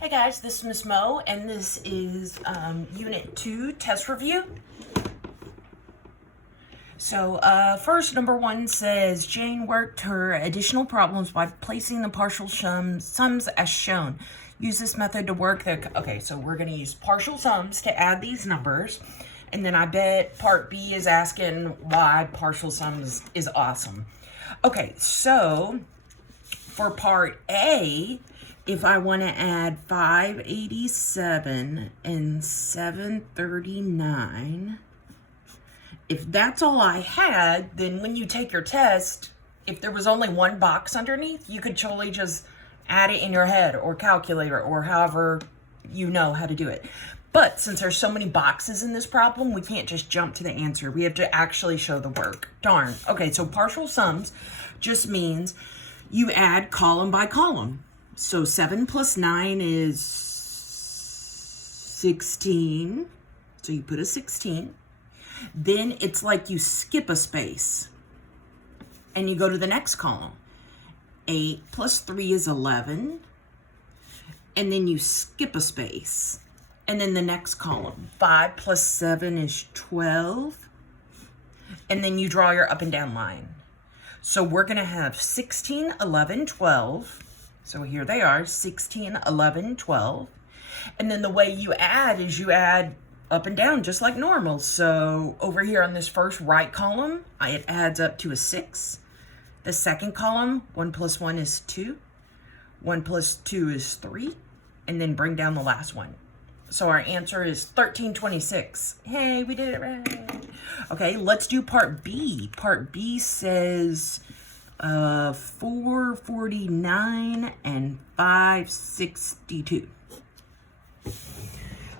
Hey guys, this is Miss Mo, and this is Unit 2 test review. So first, number 1 says, Jane worked her additional problems by placing the partial sums as shown. Use this method to work the... Okay, so we're going to use partial sums to add these numbers. And then I bet part B is asking why partial sums is awesome. Okay, so for part A, if I want to add 587 and 739, if that's all I had, then when you take your test, if there was only one box underneath, you could totally just add it in your head or calculator or however you know how to do it. But since there's so many boxes in this problem, we can't just jump to the answer. We have to actually show the work. Darn. Okay, so partial sums just means you add column by column. So 7 plus 9 is 16. So you put a 16. Then it's like you skip a space. And you go to the next column. 8 plus 3 is 11. And then you skip a space. And then the next column. 5 plus 7 is 12. And then you draw your up and down line. So we're going to have 16, 11, 12. So here they are, 16, 11, 12. And then the way you add is you add up and down just like normal. So over here on this first right column, it adds up to a 6. The second column, 1 plus 1 is 2. 1 plus 2 is 3. And then bring down the last one. So our answer is 1326. Hey, we did it right. Okay, let's do part B. Part B says 449 and 562.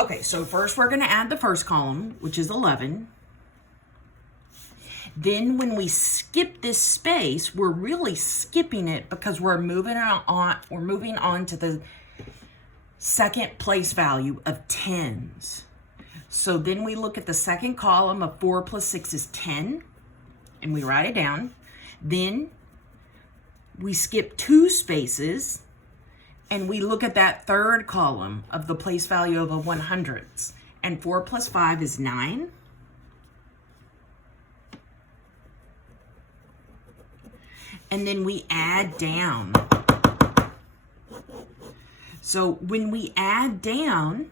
Okay, so first we're going to add the first column, which is 11. Then when we skip this space, we're really skipping it because we're moving on to the second place value of tens. So then we look at the second column of 4 plus 6 is 10, and we write it down. Then we skip 2 spaces, and we look at that third column of the place value of a 100ths. And 4 plus 5 is 9. And then we add down. So when we add down,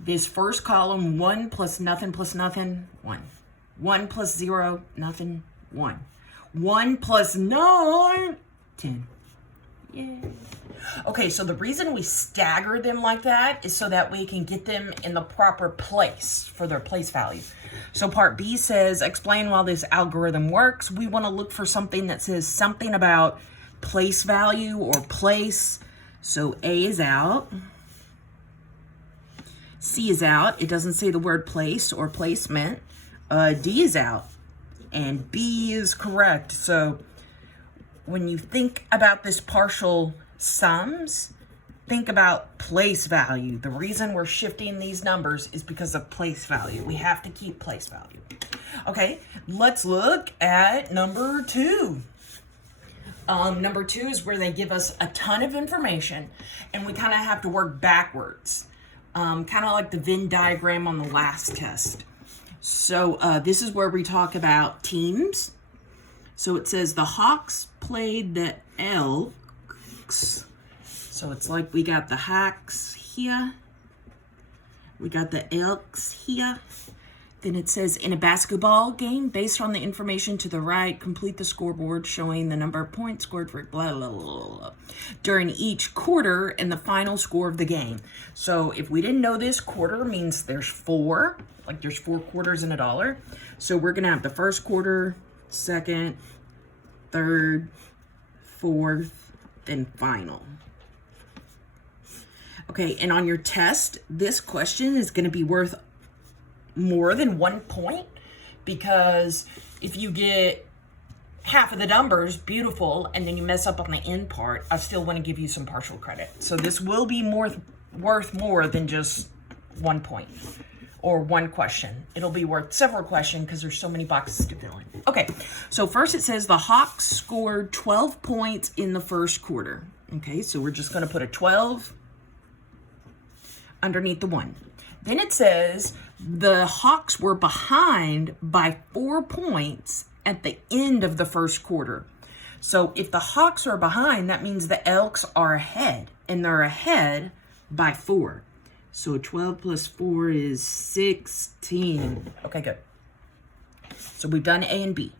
this first column, 1 plus nothing, 1. 1 plus 0, nothing, 1. 1 plus 9, 10. Yay. Okay, so the reason we stagger them like that is so that we can get them in the proper place for their place value. So part B says, explain while this algorithm works. We want to look for something that says something about place value or place. So A is out. C is out. It doesn't say the word place or placement. D is out. And B is correct. So when you think about this partial sums, think about place value. The reason we're shifting these numbers is because of place value. We have to keep place value. Okay, let's look at number 2. Number 2 is where they give us a ton of information and we kind of have to work backwards. Kind of like the Venn diagram on the last test. So this is where we talk about teams. So it says the Hawks played the Elks. So it's like we got the Hawks here. We got the Elks here. Then it says, in a basketball game, based on the information to the right, complete the scoreboard showing the number of points scored for blah, blah, blah, blah, during each quarter and the final score of the game. So if we didn't know this, quarter means there's 4. Like there's 4 quarters in a dollar. So we're going to have the first quarter, second, third, fourth, then final. Okay, and on your test, this question is going to be worth more than 1 point, because if you get half of the numbers, beautiful, and then you mess up on the end part, I still want to give you some partial credit. So this will be worth more than just 1 point or one question. It'll be worth several questions because there's so many boxes to fill in. Okay, so first it says the Hawks scored 12 points in the first quarter. Okay, so we're just going to put a 12 underneath the 1. Then it says the Hawks were behind by 4 points at the end of the first quarter. So if the Hawks are behind, that means the Elks are ahead, and they're ahead by 4. So 12 plus 4 is 16. Okay, good. So we've done A and B.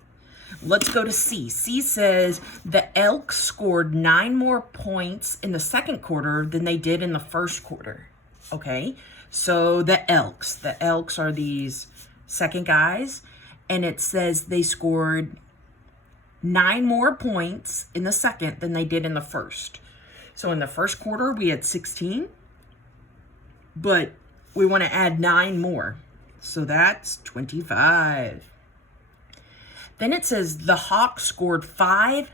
Let's go to C. C says the Elks scored 9 more points in the second quarter than they did in the first quarter. Okay, so the Elks are these second guys, and it says they scored 9 more points in the second than they did in the first. So in the first quarter, we had 16, but we want to add 9 more. So that's 25. Then it says the Hawks scored 5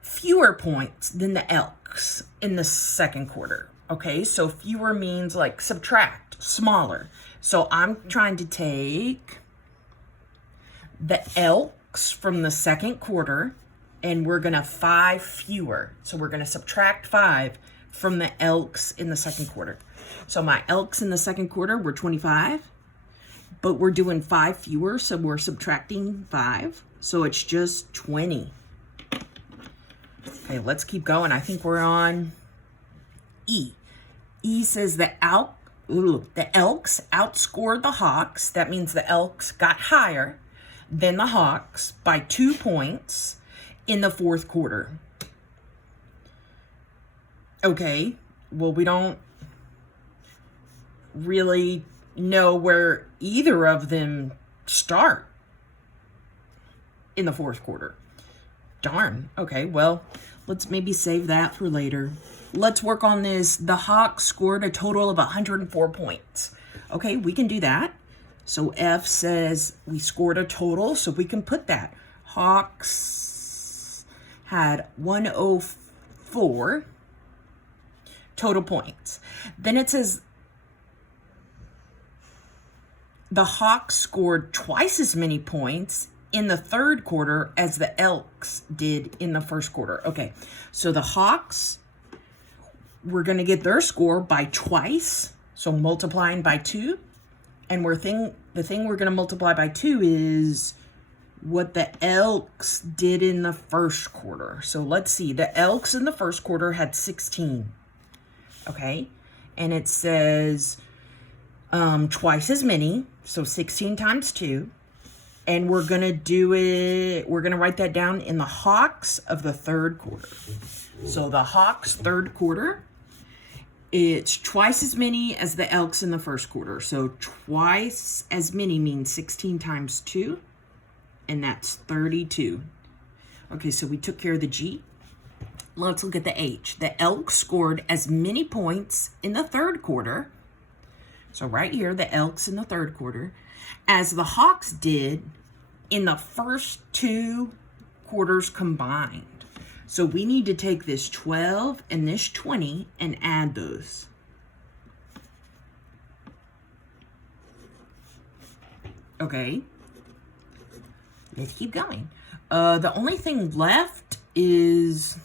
fewer points than the Elks in the second quarter. Okay, so fewer means like subtract, smaller. So I'm trying to take the Elks from the second quarter, and we're going to 5 fewer. So we're going to subtract 5 from the Elks in the second quarter. So my Elks in the second quarter were 25. But we're doing 5 fewer, so we're subtracting 5. So it's just 20. Okay, let's keep going. I think we're on E. E says the Elks outscored the Hawks. That means the Elks got higher than the Hawks by 2 points in the fourth quarter. Okay, well, we don't really know where either of them start in the fourth quarter. Darn. Okay, well, let's maybe save that for later. Let's work on this. The Hawks scored a total of 104 points. Okay, we can do that. So F says we scored a total, so we can put that. Hawks had 104 total points. Then it says the Hawks scored twice as many points in the third quarter as the Elks did in the first quarter. Okay, so the Hawks, we're going to get their score by twice, so multiplying by 2. And the thing we're going to multiply by 2 is what the Elks did in the first quarter. So let's see. The Elks in the first quarter had 16. Okay, and it says twice as many, so 16 times 2. And we're going to write that down in the Hawks of the third quarter. So the Hawks third quarter, it's twice as many as the Elks in the first quarter. So twice as many means 16 times 2, and that's 32. Okay, so we took care of the G. Let's look at the H. The Elks scored as many points in the third quarter. So right here, the Elks in the third quarter, as the Hawks did in the first 2 quarters combined. So we need to take this 12 and this 20 and add those. Okay. Let's keep going. The only thing left is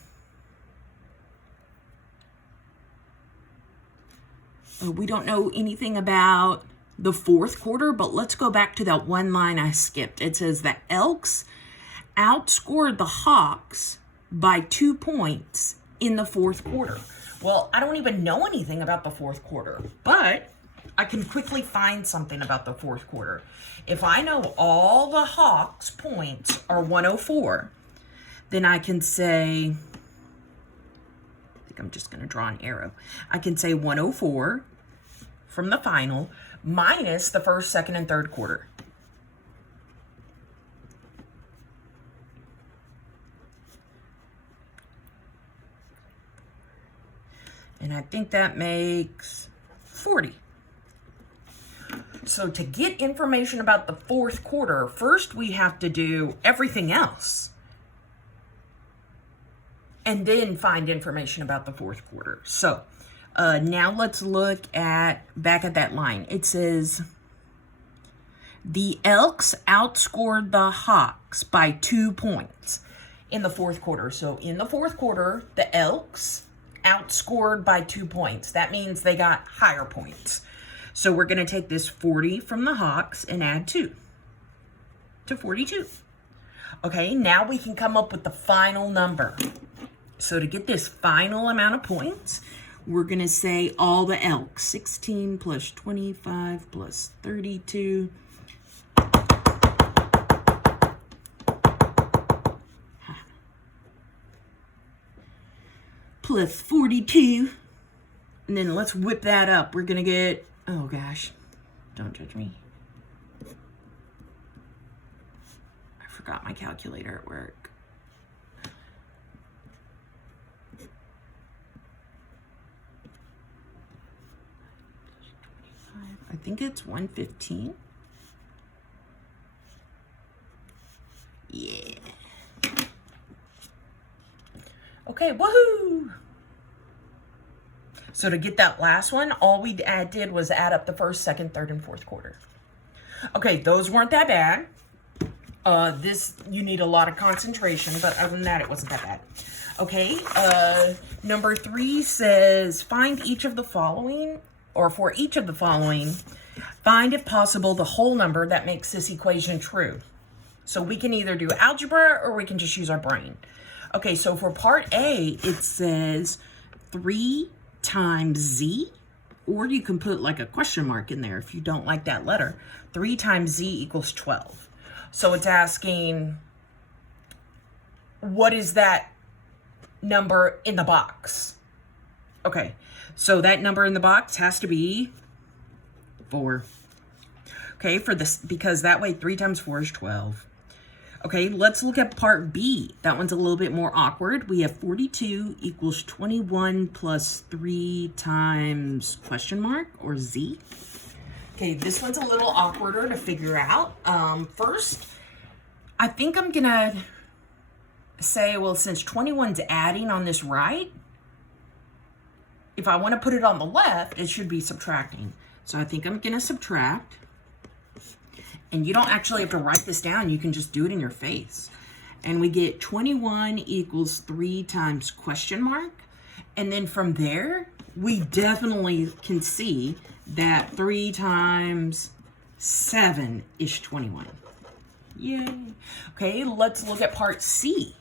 we don't know anything about the fourth quarter, but let's go back to that one line I skipped. It says the Elks outscored the Hawks by 2 points in the fourth quarter. Well, I don't even know anything about the fourth quarter, but I can quickly find something about the fourth quarter. If I know all the Hawks' points are 104, then I can say, I think I'm just going to draw an arrow. I can say 104 from the final minus the first, second, and third quarter. And I think that makes 40. So to get information about the fourth quarter, first we have to do everything else. And then find information about the fourth quarter. So now let's look back at that line. It says, the Elks outscored the Hawks by 2 points in the fourth quarter. So in the fourth quarter, the Elks outscored by 2 points. That means they got higher points. So we're going to take this 40 from the Hawks and add 2 to 42. Okay, now we can come up with the final number. So to get this final amount of points, we're going to say all the Elks. 16 plus 25 plus 32 plus 42. And then let's whip that up. We're going to get, oh gosh, don't judge me. I forgot my calculator at work. I think it's 115. Yeah. Okay, woohoo! So to get that last one, all we did was add up the first, second, third, and fourth quarter. Okay, those weren't that bad. This, you need a lot of concentration, but other than that, it wasn't that bad. Okay, number 3 says, find each of the following, or for each of the following, find if possible the whole number that makes this equation true. So we can either do algebra or we can just use our brain. Okay, so for part A, it says 3 times z, or you can put like a question mark in there if you don't like that letter. 3 times z equals 12. So it's asking, what is that number in the box? Okay, so that number in the box has to be 4. Okay, for this, because that way 3 times 4 is 12. Okay, let's look at part B. That one's a little bit more awkward. We have 42 equals 21 plus 3 times question mark, or z. Okay, this one's a little awkwarder to figure out. First, I think I'm gonna say, well, since 21's adding on this right, if I want to put it on the left, it should be subtracting. So I think I'm gonna subtract. And you don't actually have to write this down. You can just do it in your face. And we get 21 equals 3 times question mark. And then from there, we definitely can see that 3 times 7 is 21. Yay. Okay, let's look at part C.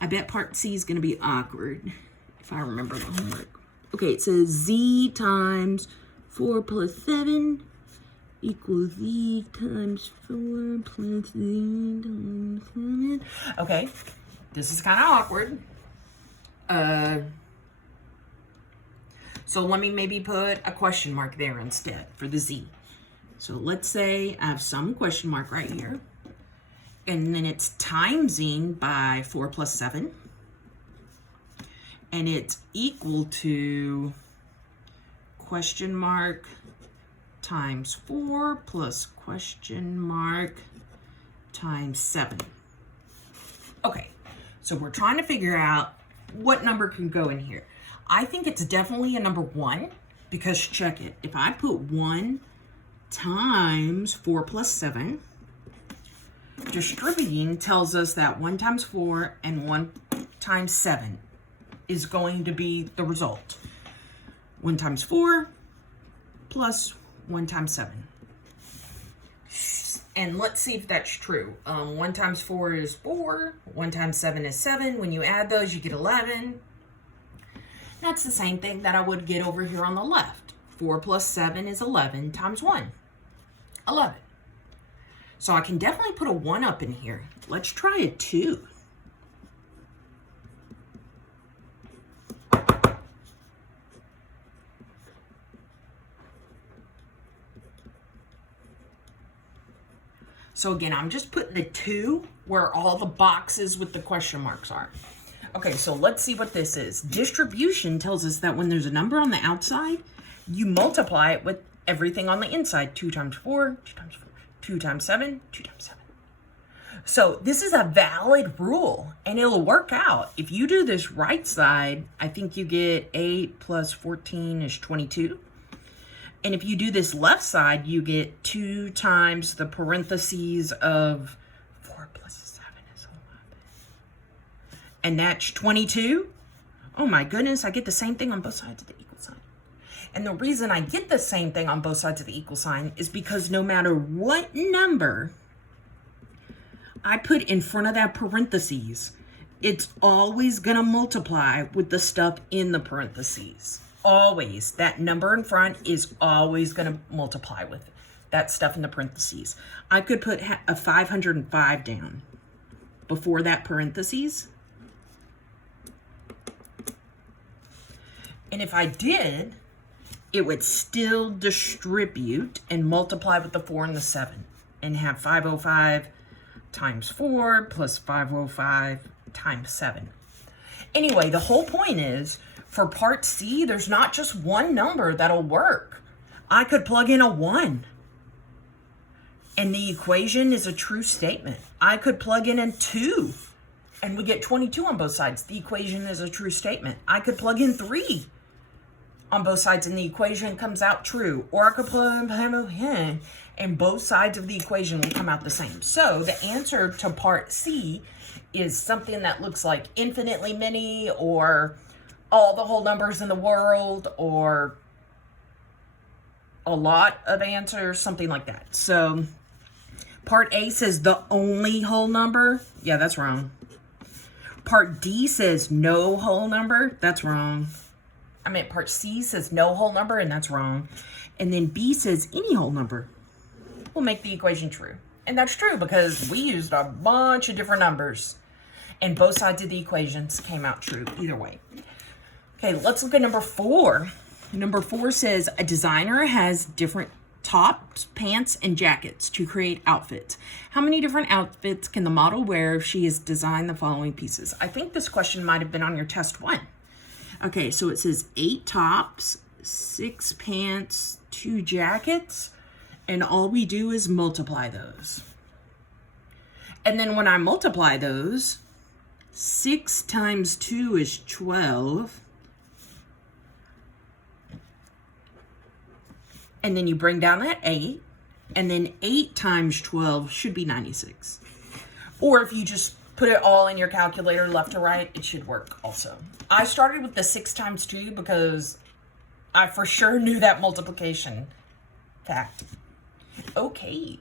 I bet part C is going to be awkward if I remember the homework. Okay, it says z times 4 plus 7 equals z times 4 plus z times 7. Okay, this is kind of awkward. So let me maybe put a question mark there instead for the z. So let's say I have some question mark right here. And then it's timesing by 4 plus 7. And it's equal to question mark times 4 plus question mark times 7. Okay, so we're trying to figure out what number can go in here. I think it's definitely a number 1, because check it. If I put 1 times 4 plus 7, distributing tells us that 1 times 4 and 1 times 7 is going to be the result. 1 times 4 plus 1 times 7. And let's see if that's true. 1 times 4 is 4. 1 times 7 is 7. When you add those, you get 11. That's the same thing that I would get over here on the left. 4 plus 7 is 11 times 1. 11. So I can definitely put a 1 up in here. Let's try a 2. So again, I'm just putting the 2 where all the boxes with the question marks are. Okay, so let's see what this is. Distribution tells us that when there's a number on the outside, you multiply it with everything on the inside. 2 times 4, 2 times 4, 2 times 7, 2 times 7. So this is a valid rule, and it'll work out. If you do this right side, I think you get 8 plus 14 is 22. And if you do this left side, you get 2 times the parentheses of 4 plus 7 is 11. And that's 22. Oh my goodness, I get the same thing on both sides of the equal sign. And the reason I get the same thing on both sides of the equal sign is because no matter what number I put in front of that parentheses, it's always going to multiply with the stuff in the parentheses. Always. That number in front is always going to multiply with that stuff in the parentheses. I could put a 505 down before that parentheses. And if I did, it would still distribute and multiply with the 4 and the 7 and have 505 times 4 plus 505 times 7. Anyway, the whole point is, for part C, there's not just one number that'll work. I could plug in a 1, and the equation is a true statement. I could plug in a 2, and we get 22 on both sides. The equation is a true statement. I could plug in 3 on both sides, and the equation comes out true. Or I could plug in, and both sides of the equation will come out the same. So the answer to part C is something that looks like infinitely many, or all the whole numbers in the world, or a lot of answers, something like that. So part A says the only whole number. Yeah, that's wrong. Part D says no whole number. That's wrong. I meant part C says no whole number, and that's wrong. And then B says any whole number will make the equation true. And that's true because we used a bunch of different numbers, and both sides of the equations came out true either way. Okay, let's look at number 4. Number 4 says a designer has different tops, pants, and jackets to create outfits. How many different outfits can the model wear if she has designed the following pieces? I think this question might have been on your test 1. Okay, so it says 8 tops, 6 pants, 2 jackets, and all we do is multiply those. And then when I multiply those, 6 times 2 is 12. And then you bring down that 8, and then 8 times 12 should be 96. Or if you just put it all in your calculator left to right, it should work also. I started with the 6 times 2 because I for sure knew that multiplication fact. Okay.